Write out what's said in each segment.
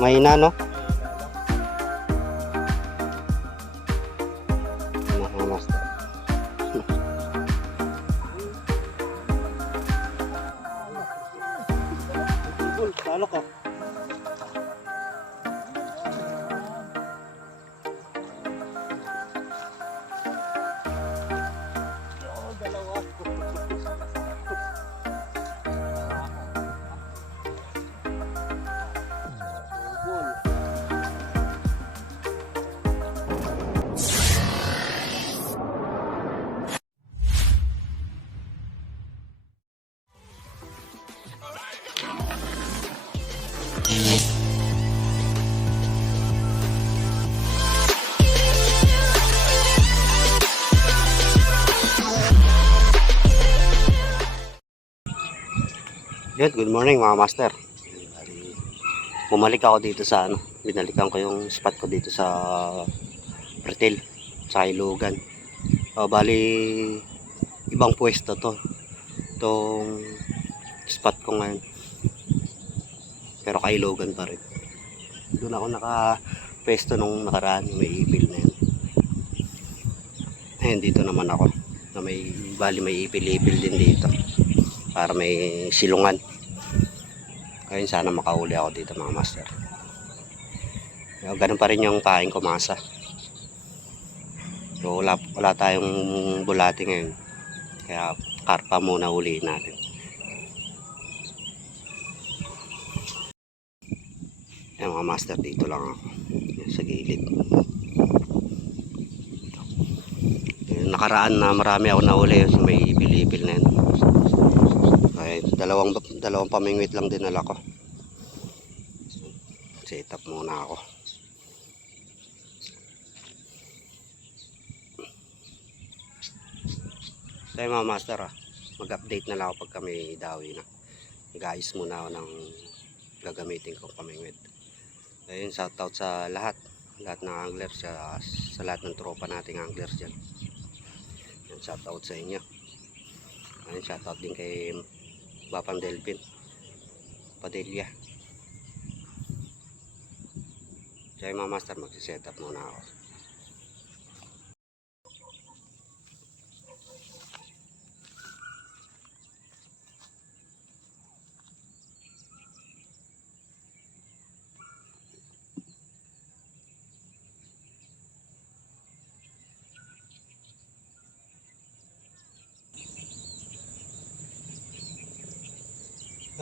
Mahina no? Talo ka. Good, good morning mga master. Bumalik ako dito sa ano, binalikan ko yung spot ko dito sa Pretil, sa Ilogan. Oh, bali, ibang pwesto to. Itong spot ko ngayon. Pero kailogan pa rin. Doon ako naka-pwesto nung nakaraan, may ipil na yun. Ayun, dito naman ako. Na may, bali may ipil-ipil din dito para may silungan. Ayun, sana makauli ako dito mga master. Pero ganun pa rin yung paing kumasa. So, wala, wala tayong bulati ngayon. Kaya karpa muna uliin natin. Ayan mga master, dito lang ako. Sa gilid. Nakaraan na marami ako nahuli so may ipil-ipil na yun. Ay, dalawang dalawang pamingwit lang dinala ko. Set up muna ako. Yun, mga master ah, mag-update na lang ako pag kami dawi na. Guys muna ako ng gagamitin kong pamingwit. Ayun, shout out sa lahat. Lahat ng anglers sa, sa lahat ng tropa nating anglers dyan. Yan, shout out sa inyo. Ayun, shout out din kay Bapang Delvin. Padilla. Kaya mga master magsiset up muna ako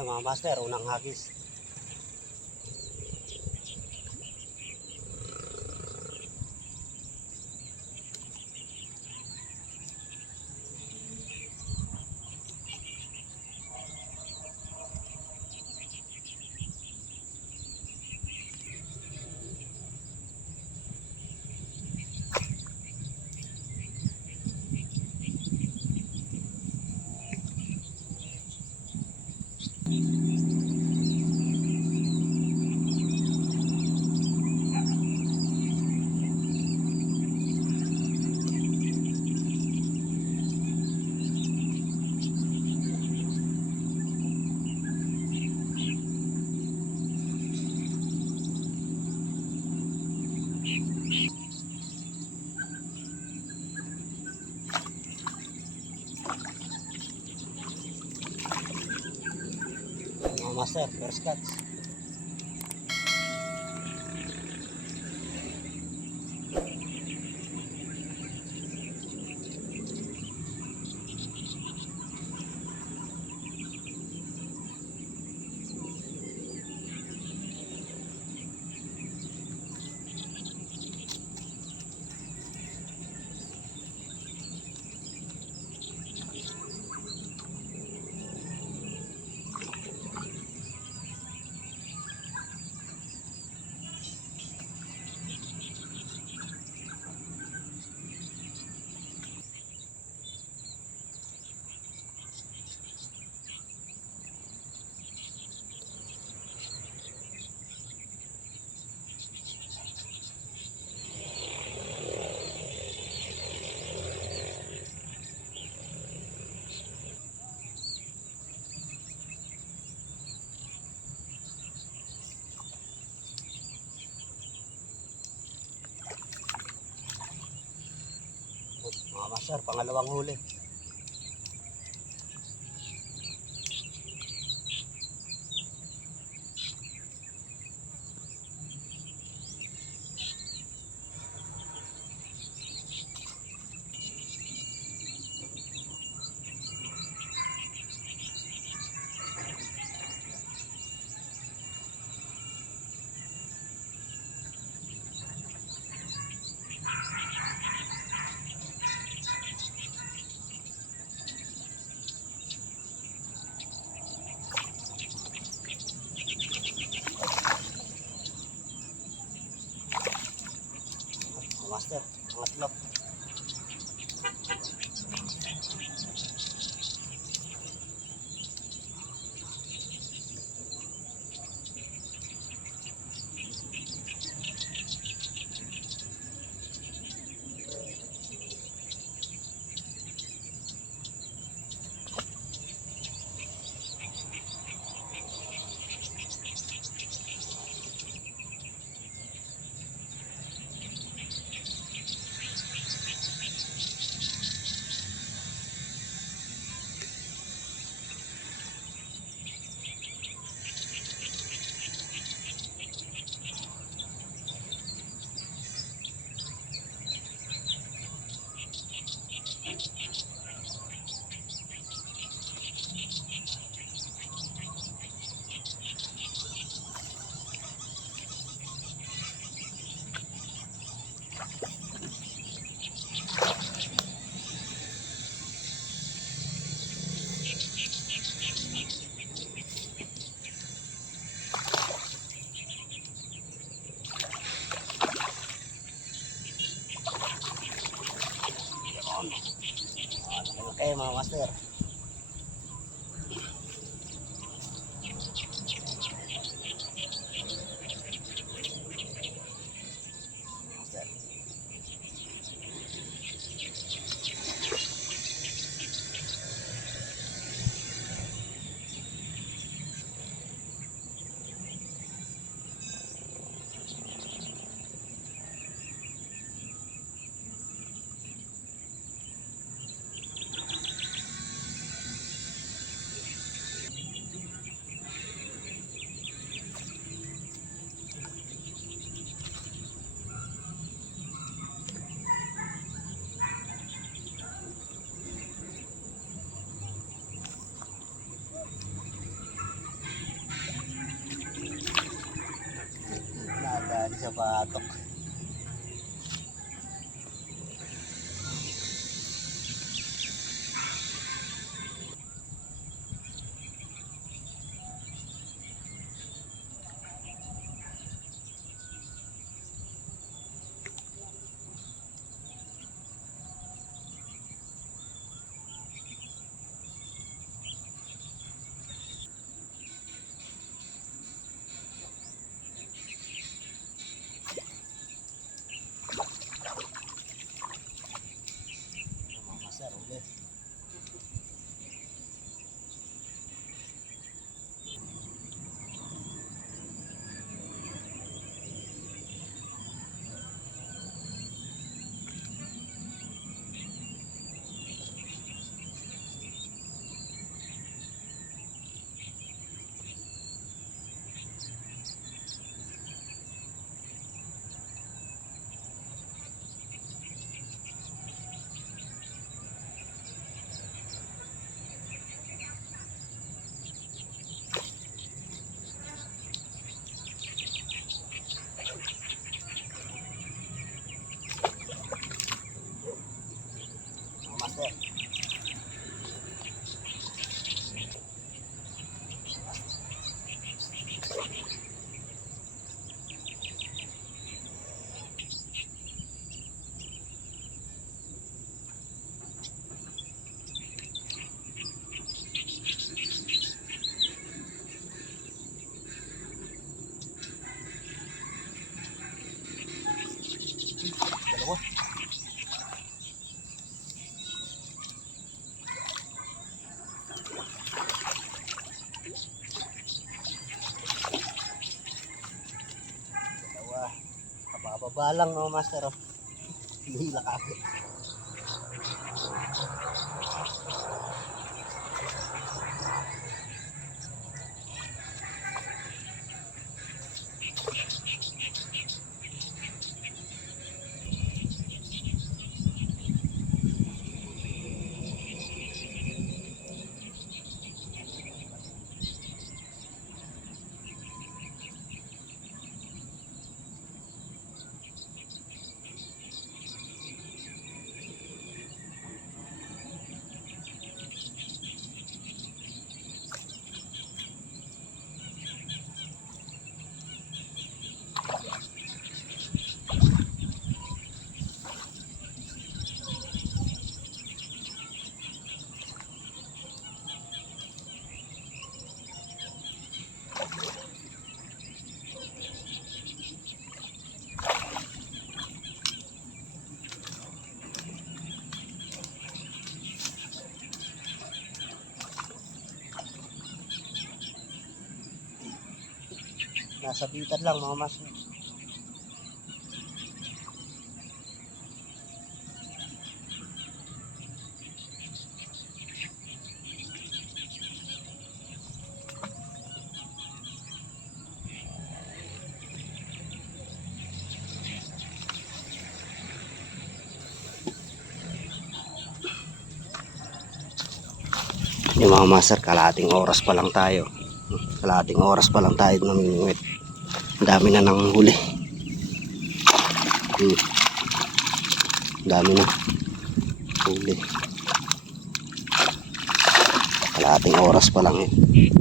mga master, unang hagis master, first cuts master, pangalawang huli. Master, pangatlo. Kabababa lang mga master. Oh. Ka Nasa bitan lang mga master. Yung mga master, kalating oras pa lang tayo. Kalating oras pa lang tayo namimingwit. Dami na nang huli. Hmm. Dami na. Huli. Kalating oras pa lang eh.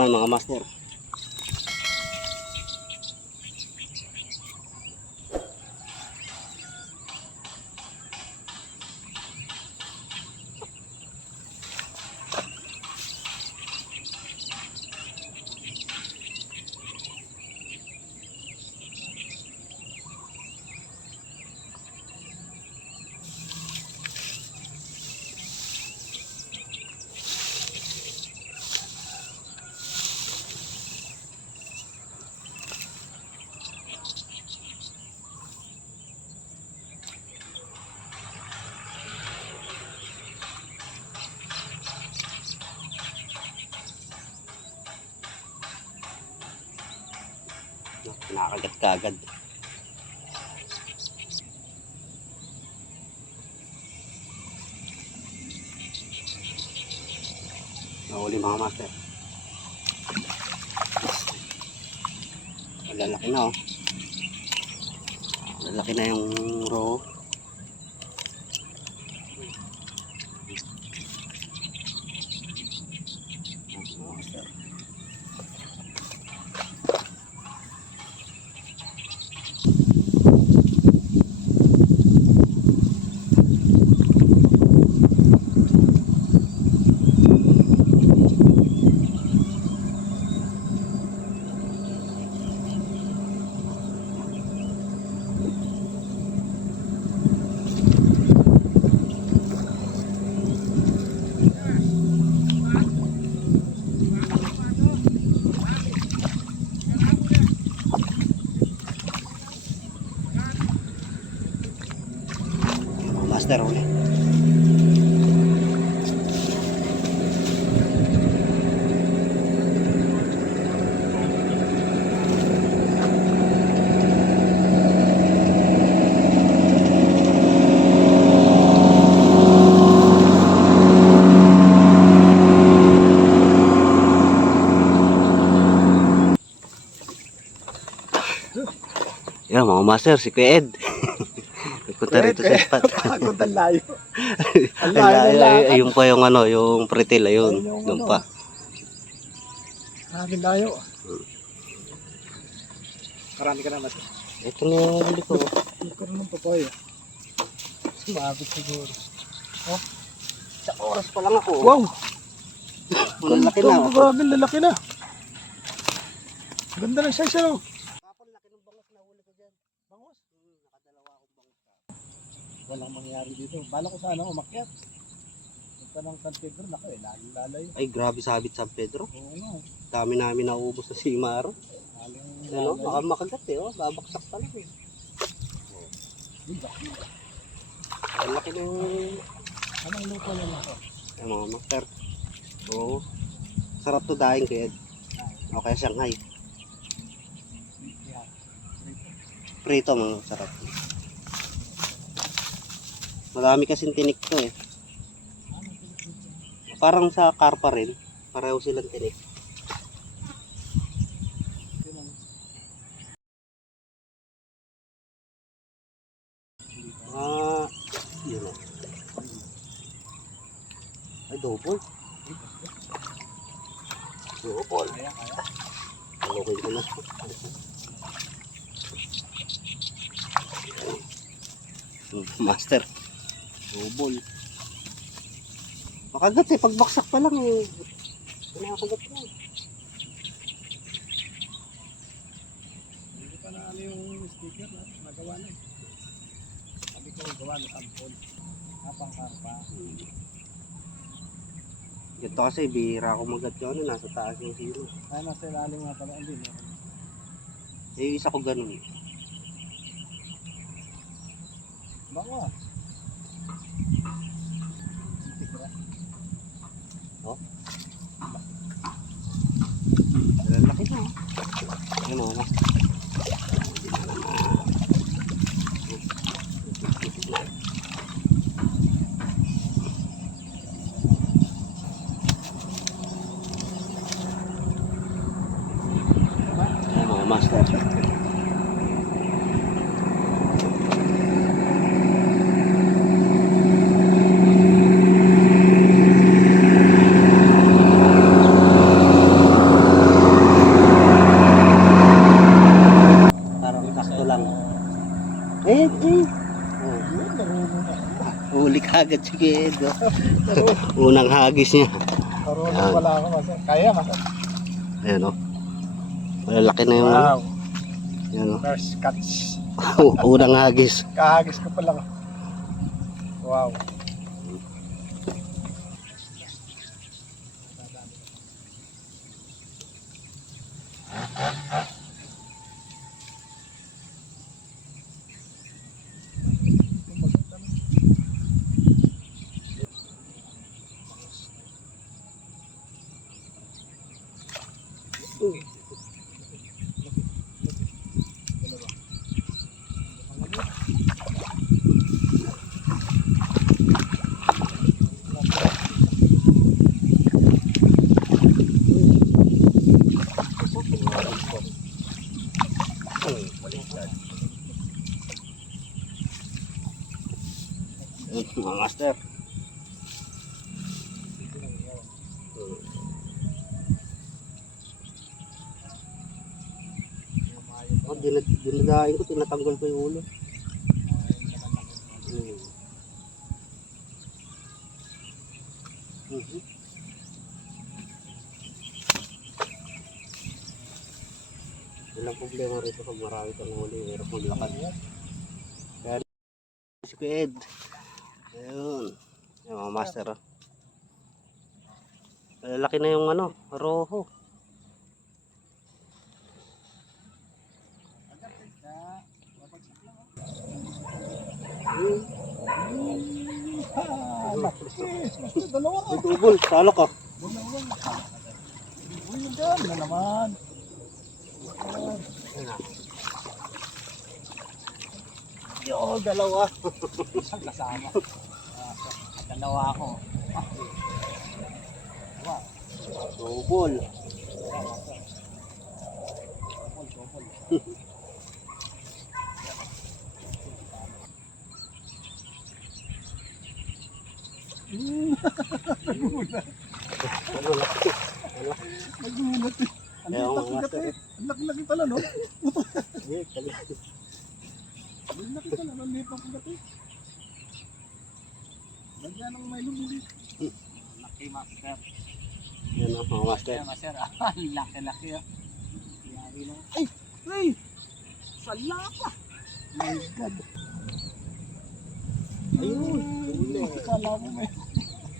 Naman mga master. Agad. Nahuli mga master. Lalaki na oh. Lalaki na yung row. Mga master. Mga master huli. Yan mga master, si Kuya Ed. Nagpunta rito sa spot. Pagod ang layo. Ang Ay, layo ay, ay, ayun pa yung ano, yung pretil, ayun. Yung Doon ano. pa. Marami layo. Marami ka naman. Ito na yung huli ko. Hindi ko naman papoy. Sumabit siguro. Oh. Sa oras pa lang ako. Wow! Malalaki na. Ang grabe, lalaki na. Ganda ng size, ano? Kapon, laki ng bangus na huli ko dyan. Bangos. Hmm, nakadalawa akong bangus. Walang mangyari dito. Bala ko sana umakyat. Punta ng San Pedro, naku eh, lalo-lalayo. Ay, grabe sabit San Pedro. Oo nga. Dami namin naubos sa Simaro. Aling Ano, baka makagat eh, oh. Babaksak pa lang eh. Ang laki ng Anong lupa na lang ako? Ay, mga master. Oo. Sarap to daing kaya. O kaya Shanghai. Prito mga sarap. Marami kasing tinik to eh. Parang sa karpa rin. Pareho silang tinik. Ah, yun o. Ay, double. Double. Kaya, kaya. Alukin ko na. Hmm, Master. Double. Makagat eh. Pagbaksak pa lang eh. Nakakagat na. Hindi pa na ano yung sticker na nagawa na eh. Sabi ko gawa na sampol. Napang karpa. Ito kasi bihira ako magat yun. Ano, nasa taas yung silo. Kaya nasa ilalim nga pala. Hindi, meron. Eh, yung isa ko ganun. Bango ah. Sticker ah. Lalaki na. Ayun mga mas. Ayun mga master. Parang sakto lang. Eh, eh. Oh, Yun, marunong na. Huli ka agad si Ked. oh. Unang hagis niya. Marunong Yan. wala ako masa. Kaya masa. Ayan o. Malalaki na yung Wow. Ayan o. First catch. Unang hagis. Kahagis ko pa lang. Wow. Ayan, Mga master. Oh, dinad dinadain ko, tinatanggal ko yung ulo. Hmm. Mhm. Walang problema rito pag marami kang huli, meron maglakad. Kaya si Kuya Ed. Ayun. Yung mga master. Oh. Lalaki na yung ano, roho. Dalawa ka. May tubol, salok ka. Uy, yan na naman. Yo, dalawa. Isang kasama. Ah, dalawa ako. Wow. Tubol. Double, Nagulat eh. Ang Kaya ako, laki master. eh. Ang laki-laki pala, no? Eh, Ang laki pala, ang laki. Lagyan ng may lumili. Laki master. Yan o, mga master. Kaya master, ah, laki-laki ah. Yari lang. Ay! Ay! Salapa! My God! Ayun! Huli! Kala mo may... Laki ay doon oh.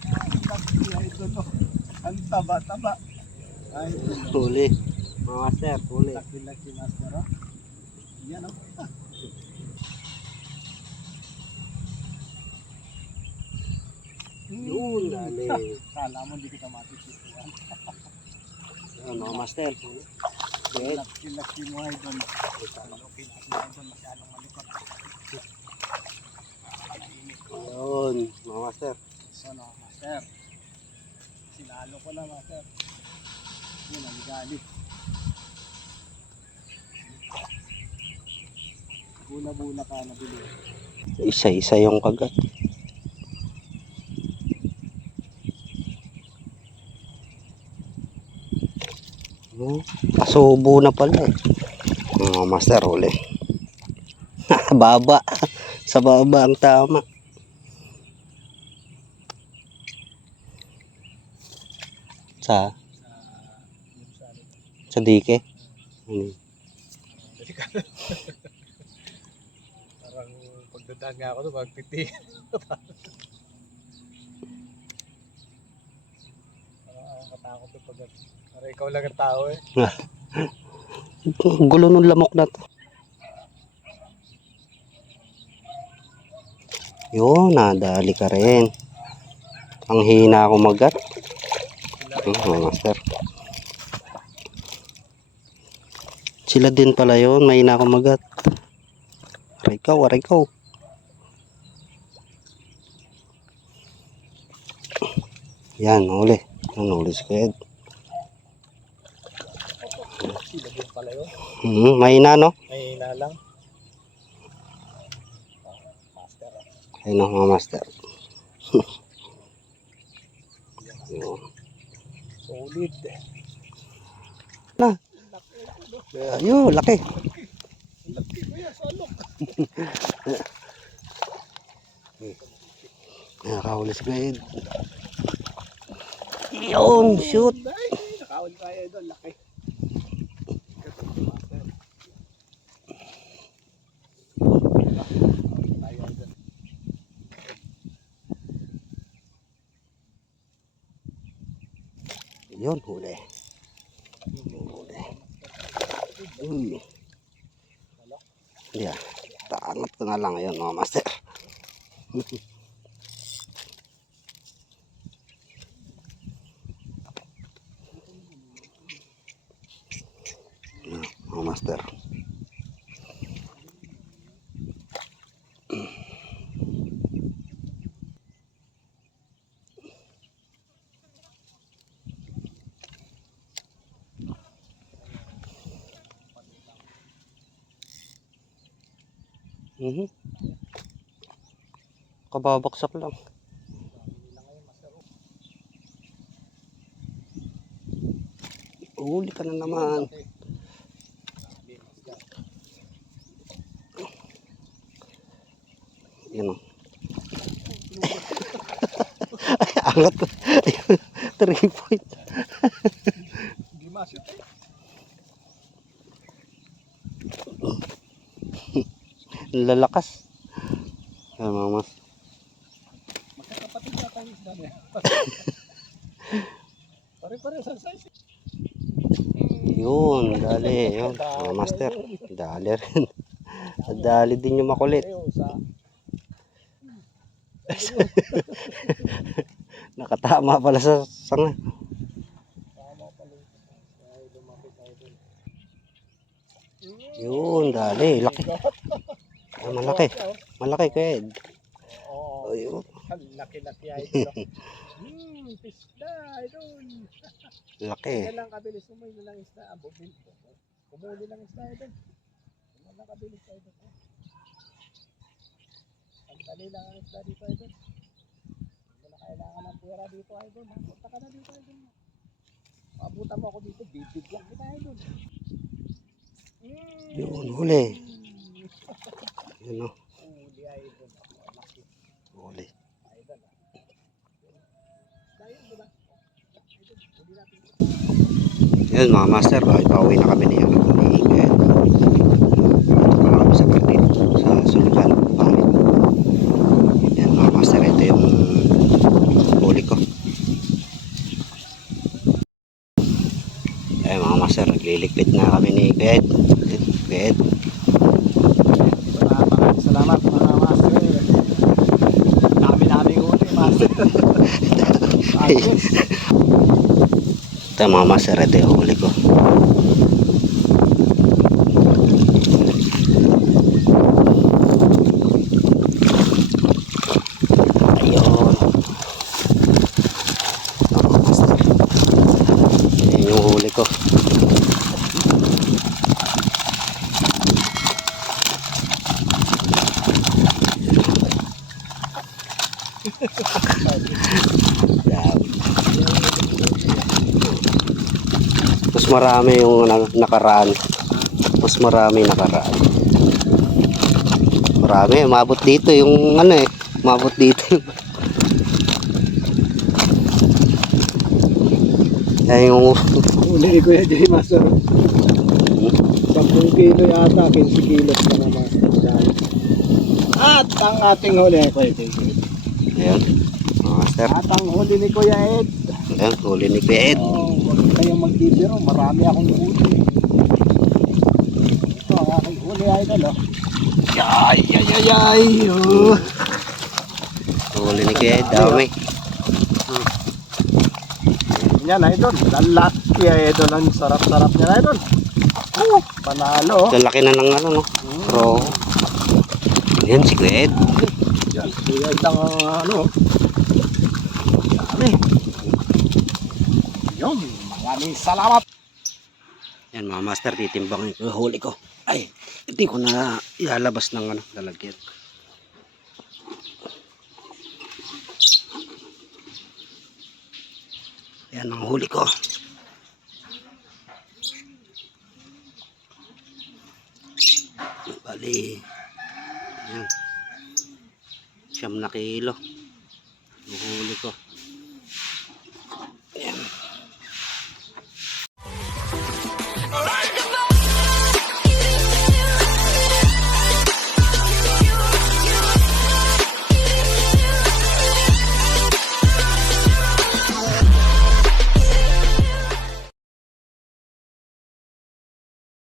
Ang taba-taba. Ay, Huli. Master, huli. laki-laki master oh. Yan oh. Yun, dali. Kala mo hindi kita matitisuan. Yan, mga master. Good. Laki-laki mo ay doon. Laki natin ay doon. Masyadong malikot. Yun, mga master. So no, master. Sinalo ko na, master. Yun, ang gali. Bula-bula ka na bili. Isa-isa yung kagat. Oh, Kasubo na pala eh. Mga master, huli. baba. Sa baba ang tama. Sa, sa dike. Ano? Parang pagdadaan nga ako doon, magpiti. Parang ako katakot doon pag parang ikaw lang ang tao eh. Gulo ng lamok na to. Yun, nadali ka rin. Ang hina ako magat. Sila Hmm, master. Sila din pala yun, may hina ako magat. Aray ka, aray ka. Yan, huli. Yan, huli si Kuya Ed. sila din pala yun. Hmm, mahina no? May hina lang. Master. Ayun mga master. Yun. Solid. Na. Ayun, laki. Laki ko yan, salok. Nakahuli si Ed. Yun, shoot. Nakawal tayo doon, laki. Yun, huli. Huli. Uy. Yeah. Taangat ko na lang ngayon mga master. Yan, mga master. Mhm. Kababaksak lang. Huli ka na naman. Yan o. Ay, angat. Three point. Hindi masot eh. Lalakas. Yan mga mas. Magkakapatid yata yung isda niya. Pare-pare sa size. Yun, dali. Yun, mga master. Dali rin. Dali din yung makulit. Nakatama pala sa sanga. tayo. Yun, dali. Laki. Ay, malaki. Malaki ka Ed. Oo. Ang Laki-laki ay ito. Hmm, pista, idol. Laki. Kaya lang kabilis umay na lang isda. Ah, bubil. Kumuli lang isda idol. Kaya lang kabilis idol. Ang dali lang ang isda dito idol. Hindi mo na kailangan ng pera dito idol. Punta ka na dito idol. Mabutan mo ako dito. Bibigyan kita idol. Hmm. Yun, huli. Yun o. Uli. Yun mga master, bakit pauwi na kami niya. Ito pa lang kami sa partid. Sa sulitan. Pangit. Ito mga master, ito yung huli ko. Ayun. Mga master. Yan yung huli ko. Grabe. Mas marami yung na- nakaraan. Mas marami nakaraan. Marami, umabot dito yung ano eh. Umabot dito. Yan yung Huli ni Kuya Jay, master. 10 kilo yata, 15 kilos na naman. At ang ating huli, Kuya Jay. Ayan. Mga master. At ang huli ni Kuya Ed. Ayan, huli ni Kuya Ed. Oh, huwag kayong magbibiro, marami akong huli. Ito ang aking huli, idol. Oh. Ay, ay, ay, ay. Oh. Huli ni Kuya Ed. Dami. Yan, idol. Lalaki, idol. Ang sarap-sarap niya, idol. Oh, panalo. oh. Lalaki na ng ano no. Pero, ayan si Kuya Ed. Yan, Kuya Ed ang ano. Dami. Yun, maraming salamat. Yan mga master, titimbangin ko. Huli ko. Ay, hindi ko na ilalabas ng ano, lalagyan. Yan ang huli ko. Bali. Yan. Siyam na kilo. Yung huli ko. Right.